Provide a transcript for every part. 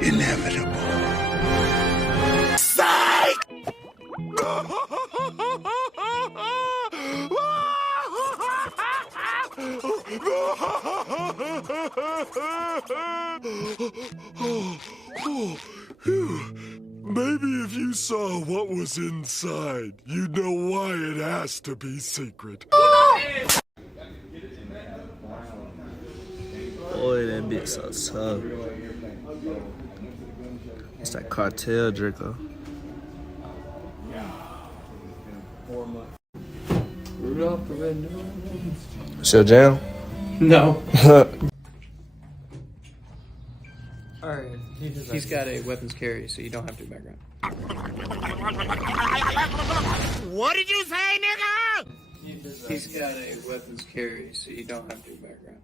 inevitable. Maybe if you saw what was inside, you'd know why it has to be secret. Boy, that bitch so tough. It's that cartel Draco. Rudolph the Red-Nosed. It's your jam? No. Alright. He's got a weapons carry, so you don't have to background. What did you say, nigga? He's got a weapons carry, so you don't have to background.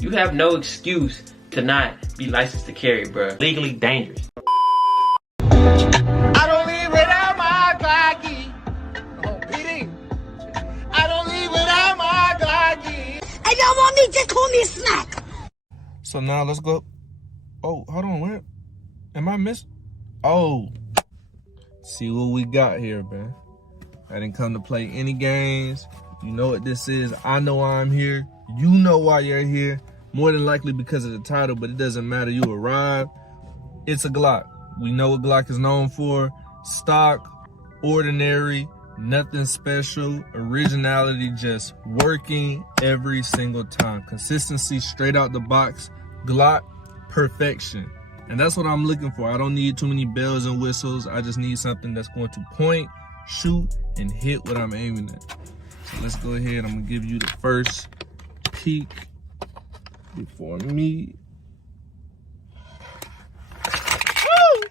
You have no excuse to not be licensed to carry, bro. Legally dangerous. I don't leave without my Glocky. Oh, PD. I don't leave without my Glocky. And y'all want me to call me a snack? So now let's go. Oh, hold on, where? Am I missing? Oh. See what we got here, man. I didn't come to play any games. You know what this is. I know why I'm here. You know why you're here. More than likely because of the title, but it doesn't matter. You arrived. It's a Glock. We know what Glock is known for. Stock, ordinary, nothing special, originality, just working every single time. Consistency straight out the box. Glock, perfection. And that's what I'm looking for. I don't need too many bells and whistles. I just need something that's going to point, shoot, and hit what I'm aiming at. So let's go ahead. I'm gonna give you the first peek before me. Woo!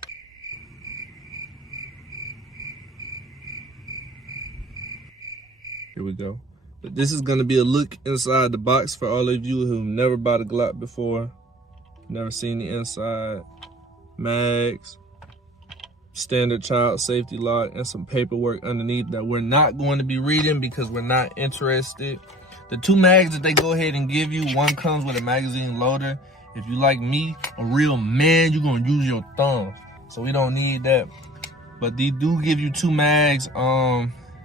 Here we go. But this is gonna be a look inside the box for all of you who've never bought a Glock before, never seen the inside. Mags, standard child safety lock, and some paperwork underneath that we're not going to be reading because we're not interested. The two mags that they go ahead and give you, one comes with a magazine loader. If you like me, a real man, you're gonna use your thumb. So we don't need that. But they do give you two mags.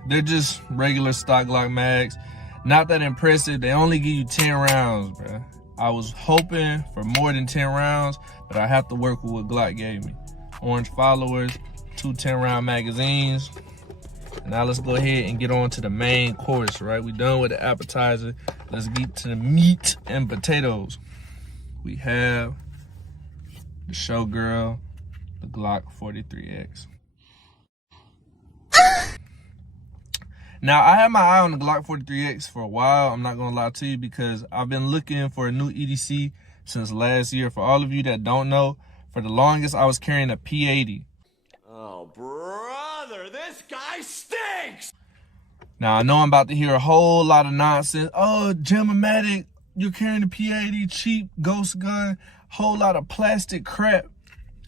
They're just regular stock Glock mags. Not that impressive. They only give you 10 rounds, bro. I was hoping for more than 10 rounds, but I have to work with what Glock gave me. Orange followers, two 10-round magazines. Now let's go ahead and get on to the main course, right? We done with the appetizer. Let's get to the meat and potatoes. We have the Showgirl, the Glock 43X. Now, I had my eye on the Glock 43X for a while. I'm not gonna lie to you because I've been looking for a new EDC since last year. For all of you that don't know, for the longest, I was carrying a P80. Oh, brother, this guy stinks! Now, I know I'm about to hear a whole lot of nonsense. Oh, Gemmatic, you're carrying a P80, cheap ghost gun, whole lot of plastic crap.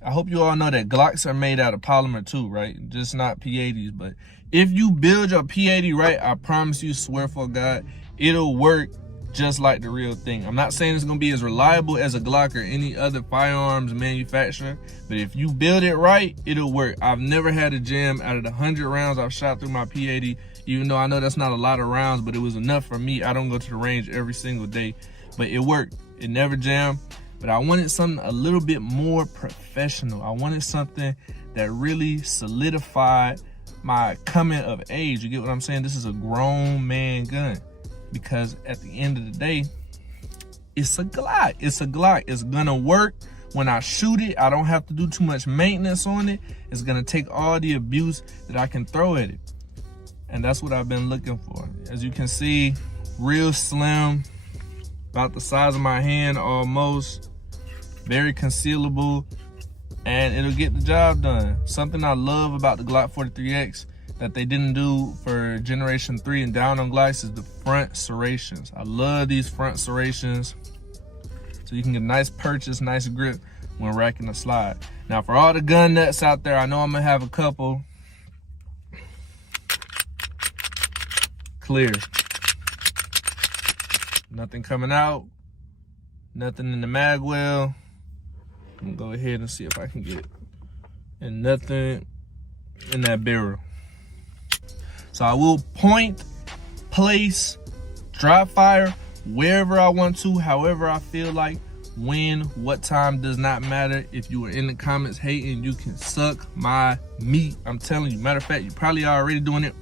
I hope you all know that Glocks are made out of polymer too, right? Just not P80s. But if you build your P80 right, I promise you, swear for God, it'll work just like the real thing. I'm not saying it's gonna be as reliable as a Glock or any other firearms manufacturer, but if you build it right, it'll work. I've never had a jam out of the 100 rounds I've shot through my P80, even though I know that's not a lot of rounds, but it was enough for me. I don't go to the range every single day, but it worked. It never jammed. But I wanted something a little bit more professional. I wanted something that really solidified my coming of age. You get what I'm saying? This is a grown man gun. Because at the end of the day, it's a Glock. It's a Glock. It's gonna work. When I shoot it, I don't have to do too much maintenance on it. It's gonna take all the abuse that I can throw at it. And that's what I've been looking for. As you can see, real slim, about the size of my hand almost, very concealable, and it'll get the job done. Something I love about the Glock 43X that they didn't do for Generation 3 and down on Glocks is the front serrations. I love these front serrations. So you can get a nice purchase, nice grip when racking a slide. Now for all the gun nuts out there, I know I'm gonna have a couple. Clear. Nothing coming out. Nothing in the mag well. I'm gonna go ahead and see if I can get it. And nothing in that barrel. So I will point, place, dry fire wherever I want to, however I feel like, when, what time does not matter. If you were in the comments hating, you can suck my meat. I'm telling you. Matter of fact, you probably already doing it.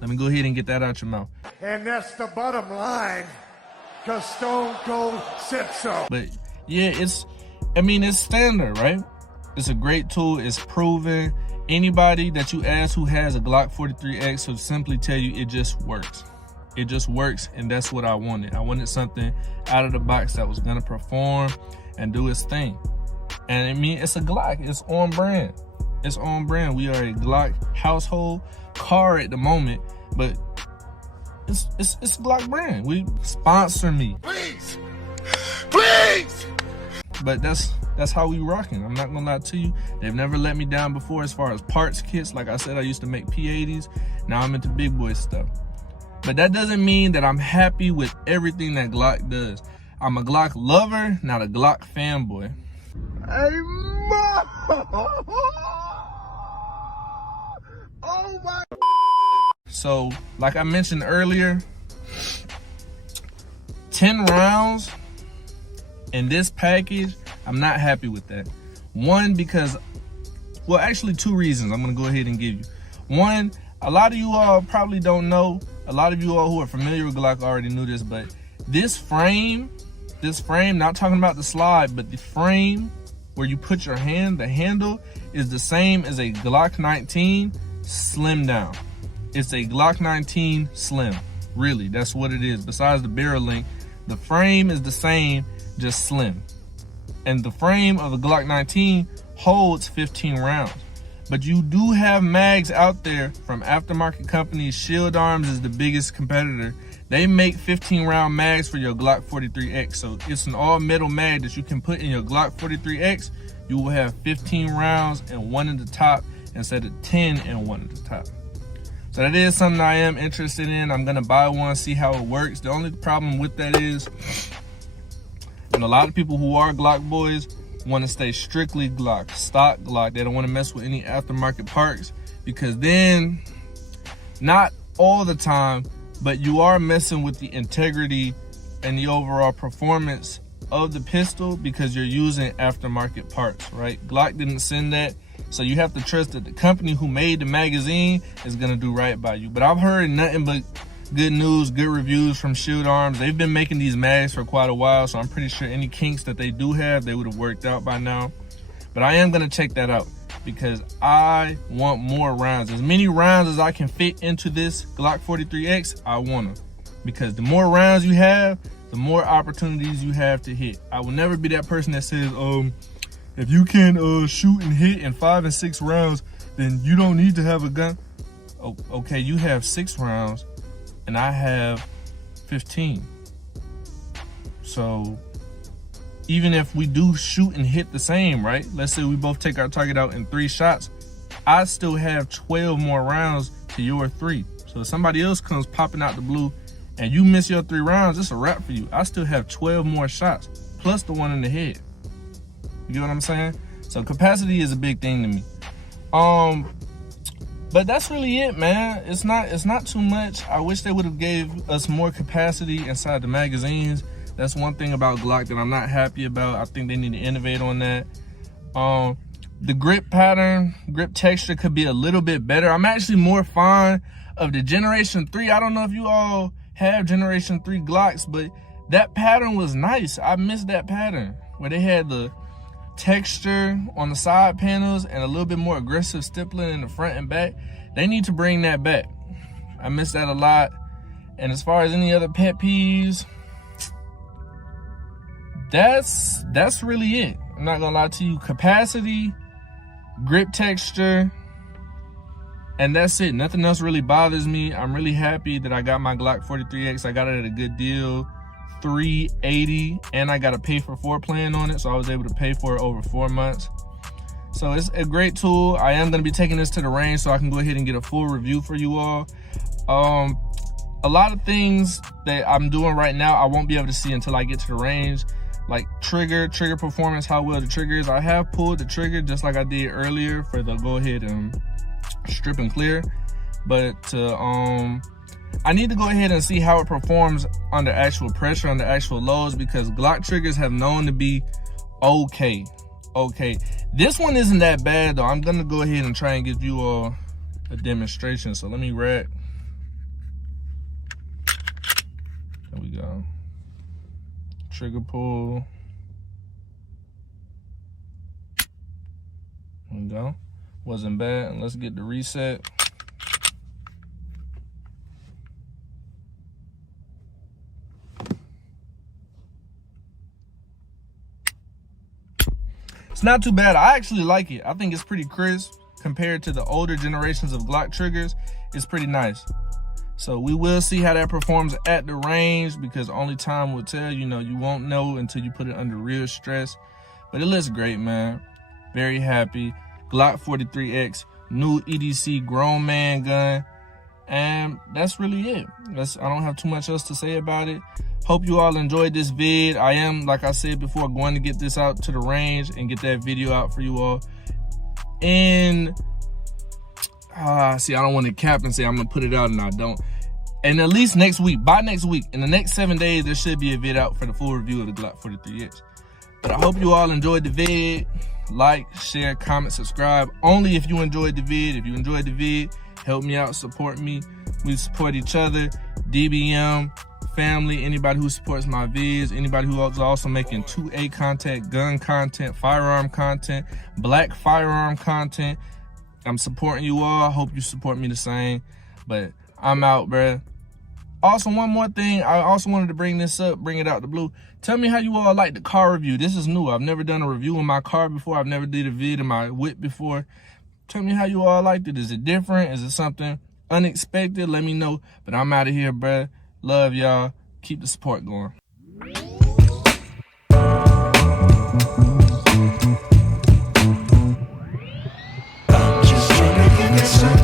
Let me go ahead and get that out your mouth. And that's the bottom line, because Stone Cold said so. But yeah, it's standard, right? It's a great tool. It's proven. Anybody that you ask who has a Glock 43X will simply tell you it just works. It just works, and that's what I wanted. I wanted something out of the box that was gonna perform and do its thing. And I mean, it's a Glock. It's on brand. It's on brand. We are a Glock household car at the moment, but it's a Glock brand. We sponsor me, Please, please. but that's how we rocking. I'm not gonna lie to you. They've never let me down before as far as parts kits. Like I said, I used to make P80s. Now I'm into big boy stuff. But that doesn't mean that I'm happy with everything that Glock does. I'm a Glock lover, not a Glock fanboy. Hey, oh my. So, like I mentioned earlier, 10 rounds in this package, I'm not happy with that. One, because, well, actually 2 reasons I'm gonna go ahead and give you. One, a lot of you all probably don't know, a lot of you all who are familiar with Glock already knew this, but this frame, not talking about the slide, but the frame where you put your hand, the handle, is the same as a Glock 19 slim down. It's a Glock 19 slim. Really, that's what it is. Besides the barrel length, the frame is the same, just slim. And the frame of a Glock 19 holds 15 rounds. But you do have mags out there from aftermarket companies. Shield Arms is the biggest competitor. They make 15 round mags for your Glock 43X. So it's an all metal mag that you can put in your Glock 43X. You will have 15 rounds and 1 in the top instead of 10 and 1 at the top. So that is something I am interested in. I'm gonna buy one, see how it works. The only problem with that is, and a lot of people who are Glock boys want to stay strictly Glock, stock Glock. They don't want to mess with any aftermarket parts, because then, not all the time, but you are messing with the integrity and the overall performance of the pistol because you're using aftermarket parts, right? Glock didn't send that, so you have to trust that the company who made the magazine is gonna do right by you. But I've heard nothing but good news, good reviews from Shield Arms. They've been making these mags for quite a while, so I'm pretty sure any kinks that they do have, they would have worked out by now. But I am gonna check that out because I want more rounds. As many rounds as I can fit into this Glock 43X, I want them. Because the more rounds you have, the more opportunities you have to hit. I will never be that person that says, if you can shoot and hit in 5 and 6 rounds, then you don't need to have a gun. Oh, okay, you have 6 rounds and I have 15. So even if we do shoot and hit the same, right? Let's say we both take our target out in 3 shots, I still have 12 more rounds to your 3. So if somebody else comes popping out the blue and you miss your 3 rounds, it's a wrap for you. I still have 12 more shots plus the 1 in the head. You get what I'm saying? So capacity is a big thing to me. But that's really it, man. It's not too much. I wish they would have gave us more capacity inside the magazines. That's one thing about Glock that I'm not happy about. I think they need to innovate on that. The grip pattern, grip texture could be a little bit better. I'm actually more fond of the Generation 3. I don't know if you all have Generation 3 Glocks, but that pattern was nice. I missed that pattern where they had the texture on the side panels and a little bit more aggressive stippling in the front and back. They need to bring that back. I miss that a lot. And as far as any other pet peeves, that's really it. I'm not gonna lie to you. Capacity, grip texture, and that's it. Nothing else really bothers me. I'm really happy that I got my Glock 43X. I got it at a good deal, $380, and I got a pay for 4 plan on it, so I was able to pay for it over 4 months. So it's a great tool. I am going to be taking this to the range so I can go ahead and get a full review for you all. A lot of things that I'm doing right now I won't be able to see until I get to the range. like trigger performance, how well the trigger is. I have pulled the trigger just like I did earlier for the go ahead and strip and clear, but I need to go ahead and see how it performs under actual pressure, under actual loads, because Glock triggers have known to be okay. This one isn't that bad though. I'm gonna go ahead and try and give you a demonstration. So let me rack. There we go. Trigger pull. There we go. Wasn't bad. And let's get the reset. It's not too bad. I actually like it. I think it's pretty crisp compared to the older generations of Glock triggers. It's pretty nice. So we will see how that performs at the range, because only time will tell. You know, you won't know until you put it under real stress. But it looks great, man. Very happy. Glock 43X, new EDC grown man gun. And that's really it. I don't have too much else to say about it. Hope you all enjoyed this vid. I am, like I said before, going to get this out to the range and get that video out for you all. And see, I don't want to cap and say I'm gonna put it out and I don't. And at least next week, by next week, in the next 7 days, there should be a vid out for the full review of the Glock 43X. But I hope you all enjoyed the vid. Like, share, comment, subscribe. Only if you enjoyed the vid. If you enjoyed the vid, help me out, support me. We support each other. DBM family, anybody who supports my vids, anybody who is also making 2A content, gun content, firearm content, black firearm content. I'm supporting you all. I hope you support me the same. But I'm out, bruh. Also, one more thing. I also wanted to bring this up, bring it out the blue. Tell me how you all like the car review. This is new. I've never done a review on my car before. I've never did a vid in my whip before. Tell me how you all liked it. Is it different? Is it something unexpected? Let me know. But I'm out of here, bruh. Love y'all. Keep the support going. I'm just trying to get it started.